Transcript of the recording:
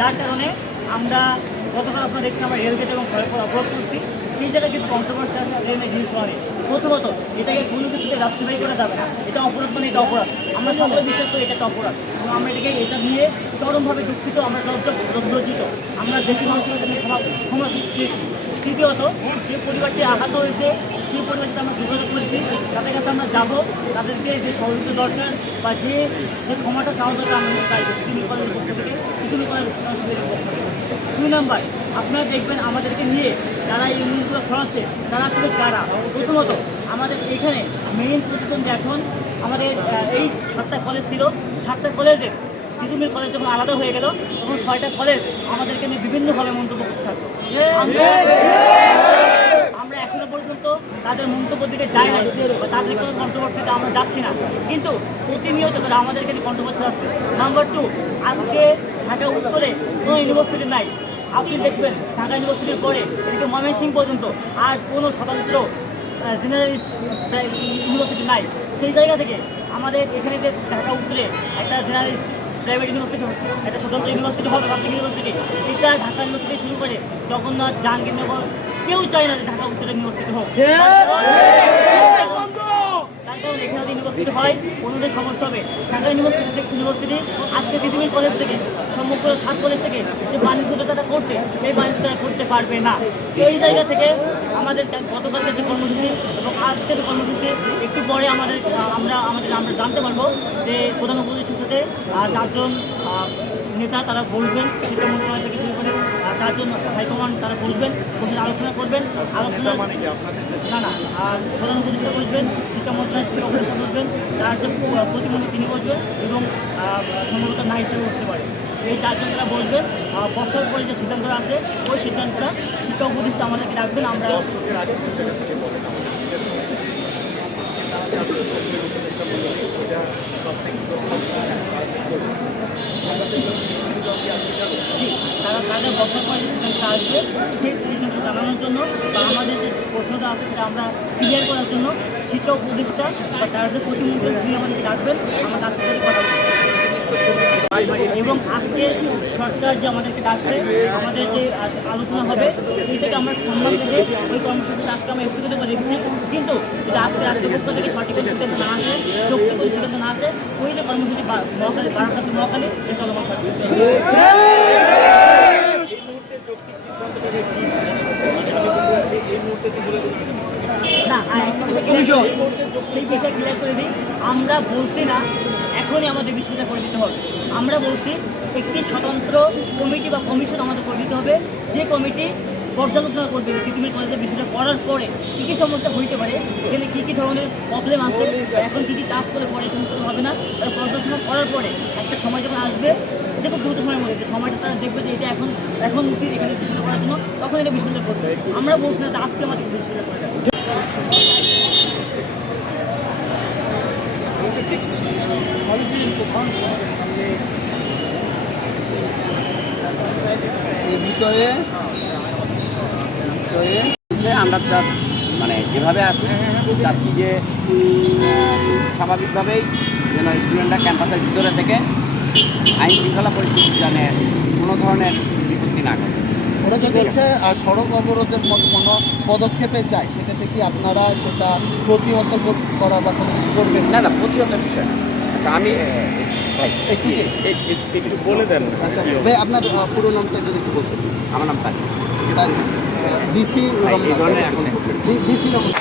যার কারণে আমরা গতকাল আপনারা দেখছি আমরা রেলগেট এবং সড়কপথ অবরোধ করছি। এই জায়গায় কিছু কন্ট্রোভার্সি আছে ট্রেনের জিনিস মানে প্রথমত, এটাকে কোনো কিছুতে রাস্টিফাই করা যাবে না। এটা অপরাধ মানে এটা অপরাধ। আমরা সকলে বিশ্বাস করি এটা একটা অপরাধ। এবং আমরা এটাকে, এটা নিয়ে চরমভাবে দুঃখিত, আমরা লজ্জা, লজ্জিত। আমরা দেশের মানুষের কাছে ক্ষমা ক্ষমা চেয়েছি। তৃতীয়ত, যে পরিবারটি আঘাত হয়েছে, সেই পরিবারটি আমরা যোগাযোগ করেছি। তাদের কাছে আমরা যাব। তাদেরকে যে সহযোগিতা দরকার বা যে যে ক্ষমাটা চাওয়া দরকার, আমরা চাই তিনি কলেজের পক্ষ থেকে, তিনি কলেজের পক্ষ থেকে দুই নাম্বার, আপনারা দেখবেন আমাদেরকে নিয়ে যারা এই ছড়াচ্ছে তারা আসলে কারা? প্রথমত, আমাদের এখানে মেইন প্রতিদ্বন্দ্বী এখন আমাদের এই সাতটা কলেজ ছিল। সাতটা কলেজের তিতুমির কলেজ যখন আলাদা হয়ে গেল, তখন ছয়টা কলেজ আমাদেরকে নিয়ে বিভিন্নভাবে মন্তব্য করতে থাকতো আমরা- এখনও পর্যন্ত তাদের মন্তব্য দিকে যাই না তাদের কোনো কন্ট্রোভার্সিতে আমরা যাচ্ছি না। কিন্তু প্রতিনিয়ত তারা আমাদেরকে নিয়ে কন্ট্রোভার্সি আসছে। নাম্বার টু আজকে ঢাকা উত্তরে কোনো ইউনিভার্সিটি নাই। আপনি দেখবেন ঢাকা ইউনিভার্সিটির পরে এদিকে ময়মনসিংহ পর্যন্ত আর কোনো স্বতন্ত্র জেনারেলিস্ট ইউনিভার্সিটি নাই। সেই জায়গা থেকে আমাদের এখানে যে ঢাকা উত্তরে একটা জেনারেল প্রাইভেট ইউনিভার্সিটি একটা স্বতন্ত্র ইউনিভার্সিটি হবে পাবলিক ইউনিভার্সিটি এটা ঢাকা ইউনিভার্সিটি শুরু করে জগন্নাথ, জাহাঙ্গীরনগর। কেউ চায় না যে ঢাকা উত্তর ইউনিভার্সিটি হোক। তার কারণে হয়, অন্যদের সমস্যা হবে। ঢাকা আজকে পৃথিবীর কলেজ থেকে, সমগ্র সাত কলেজ থেকে যে বাণিজ্য তারা করছে, এই বাণিজ্য তারা করতে পারবে না। এই জায়গা থেকে আমাদের গতকালকে যে কর্মসূচি এবং আজকের কর্মসূচি, একটু পরে আমাদের আমরা আমাদের, আমরা জানতে পারব যে প্রধান উপদেষ্টার সাথে চারজন নেতা তারা বলবেন শিক্ষা মন্ত্রণালয় চারজন হাইকমান্ড তারা বলবেন বসে আলোচনা করবেন আলোচনা না না আর প্রধান উপদেষ্টা বসবেন শিক্ষা মন্ত্রণালয় শিক্ষা উপদেষ্টা বসবেন তার যে প্রতিমন্ত্রী তিনি বসবেন এবং সম্ভবত না হিসেবে বসতে পারে। এই চারজন তারা বসবেন বর্ষার পরে যে সিদ্ধান্তটা আছে ওই সিদ্ধান্তটা শিক্ষা উপদেষ্টা আমাদেরকে রাখবেন আমরা জি, তাদের বছর পরে যে আসবে সেই সিদ্ধান্ত জানানোর জন্য বা আমাদের যে প্রশ্নটা আছে সেটা আমরা ক্লিয়ার করার জন্য শিক্ষা উপদেষ্টা বা তার যে প্রতিমন্ত্রী তিনি আমাদেরকে ডাকবেন আমরা তার সাথে কথা। এবং আজকে সরকার যে আমাদেরকে ডাকছে, আমাদের যে আলোচনা হবে এইটাকে আমরা সম্মান থেকে ওই কর্মসূচিটা আজকে আমরা স্থগিত করে রেখেছি কিন্তু যদি আজকে রাষ্ট্রপক্ষ থেকে সঠিক সিদ্ধান্ত না আসে, যৌক্তিক কোনো সিদ্ধান্ত না আসে, ওই যে কর্মসূচি মহাখালী বারাসাতে মহাখালী এই চলমান থাকবে আমরা বলছি না, এখনই আমাদের বিষয়টা করে দিতে হবে। আমরা বলছি, একটি স্বতন্ত্র কমিটি বা কমিশন আমাদের করে দিতে হবে। যে কমিটি পর্যালোচনা করবে পৃথিবীর কলেজের বিষয়টা করার পরে কী কী সমস্যা হইতে পারে, এখানে কী কী ধরনের প্রবলেম আছে, এখন কী কী কাজ করে পরে এই সমস্যাগুলো হবে না, তারা পর্যালোচনা করার পরে একটা সময় যখন আসবে এটা খুব দ্রুত সময়ের মধ্যে সময়টা তারা দেখবে যে এটা এখন এখন উচিত এখানে বিষয়টা করার জন্য, তখন এটা বিষয়টা করবে আমরা বলছি না যে আজকে আমাদের বিষয়টা করে এই বিষয়ে আমরা যা- মানে যেভাবে আসি চাচ্ছি যে স্বাভাবিকভাবেই যেন স্টুডেন্টরা ক্যাম্পাসের ভিতরে থেকে আইন শৃঙ্খলা পরিস্থিতি জানে কোনো ধরনের বিপত্তি না ঘটে। ওরা যদি হচ্ছে আহ, সড়ক অবরোধের মতো কোনো পদক্ষেপে যায় সেক্ষেত্রে কি আপনারা সেটা প্রতিহত করা বা কোনো কিছু করবেন? না না প্রতিহত বিষয় না। আচ্ছা আমি একটু বলে দেন। আচ্ছা ভাই আপনার পুরো নামটা যদি একটু বলতেন। আমার নাম তারিক। ডিসি। ডিসি রহমান